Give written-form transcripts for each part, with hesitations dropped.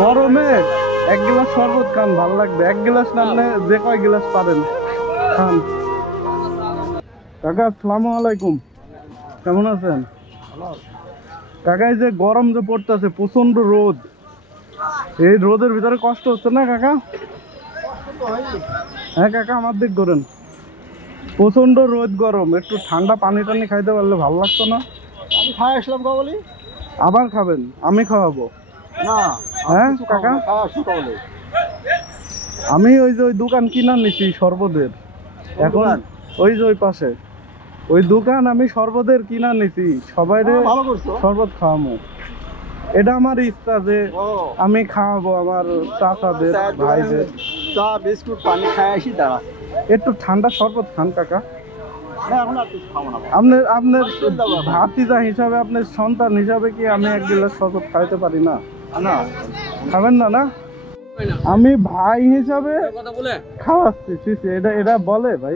গরমে এক গ্লাস শরবত খান, ভাল লাগবে। এক গ্লাস না আপনি যে কয় গ্লাস পারেন খান। কাকা আসসালামু আলাইকুম, কেমন আছেন? কাকা এই যে গরম যে পড়তেছে, প্রচন্ড রোদ, এই রোদের ভিতরে কষ্ট হচ্ছে না কাকা? হ্যাঁ কাকা আমার দিক করেন, প্রচন্ড রোদ গরম, একটু ঠান্ডা পানি টানি খাইতে পারলে ভালো লাগতো না? আমি খাই আসলাম বলি। আবার খাবেন? আমি খাওয়াবো না হ্যাঁ কাকা? আমি ওই যে ওই দোকান কিনা নিছি শরবতের, এখন ওই যে ওই পাশে ওই দোকান আমি শরবতের কিনা নিছি, সবাইরে শরবত খাওয়াবো। এটা আমার ইচ্ছা যে আমি খাওয়াবো আমার চাচাদের ভাইদের। চা বিস্কুট পানি খাই আসি, দাঁড়া একটু ঠান্ডা শরবত খান কাকা। আপনার ভাতিজা হিসাবে, আপনার সন্তান হিসাবে কি আমি এক গ্লাস শরবত খাইতে পারি না? না খাবেন না? না আমি ভাই হিসাবে খাওয়াচ্ছি, এটা এরা বলে ভাই।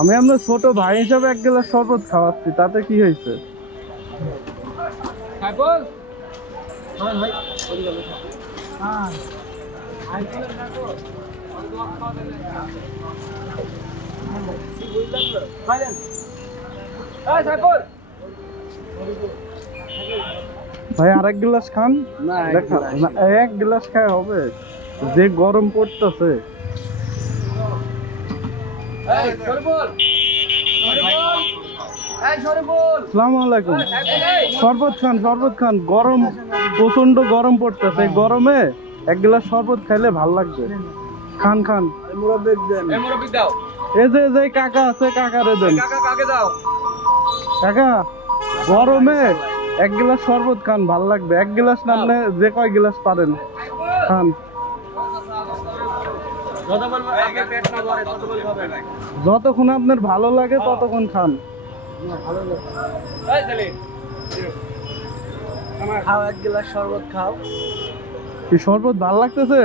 আমি আপনার ছোট ভাই হিসাবে এক গ্লাস শরবত খাওয়াচ্ছি, তাতে কি হয়েছে? ভাই আরেক গ্লাস খান। এক গ্লাস খায় হবে? যে গরম পড়তেছে। আসসালামু আলাইকুম। শরবত খান, শরবত খান, গরম প্রচন্ড গরম পড়তেছে, গরমে এক গ্লাস শরবত খাইলে ভাল লাগবে। খান খান। এই যে কাকা আছে, কাকারে দেন। কাকা গরমে এক গ্লাস শরবত খান, ভাল লাগবে। এক গ্লাস না আপনি যে কয় গ্লাস পারেন খান। যতক্ষণ আপনার ভালো লাগে ততক্ষণ খান। এক গ্লাস শরবত খাও। কি শরবত ভাল লাগতেছে?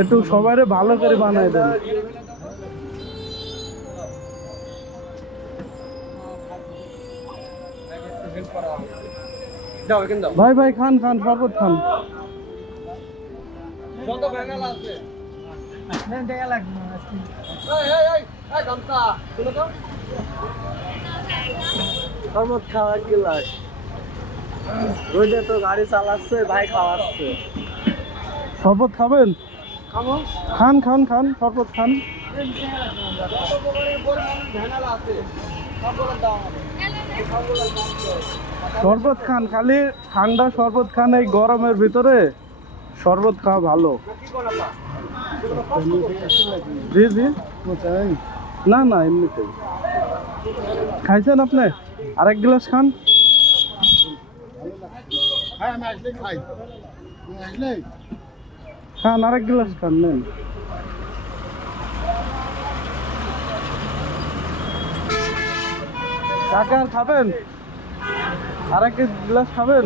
একটু সবাইরে ভালো করে বানাই দেন। ভাই ভাই খান খান, শরবত খান। শরবত খাও এক গ্লাস। রোদে তো গাড়ি চালাচ্ছে, ভাই খাওয়াচ্ছে। শরবত খাবেন? খান খান খান, শরবত খান। শরবত খান, খালি ঠান্ডা শরবত খান। এই গরমের ভিতরে শরবত খাওয়া ভালো। জি জি, না না এমনিতেই। খাইছেন আপনি? আরেক গ্লাস খান। খান আরেক গ্লাস খান, নেন। কাকা আর খাবেন? আরেক গ্লাস খাবেন?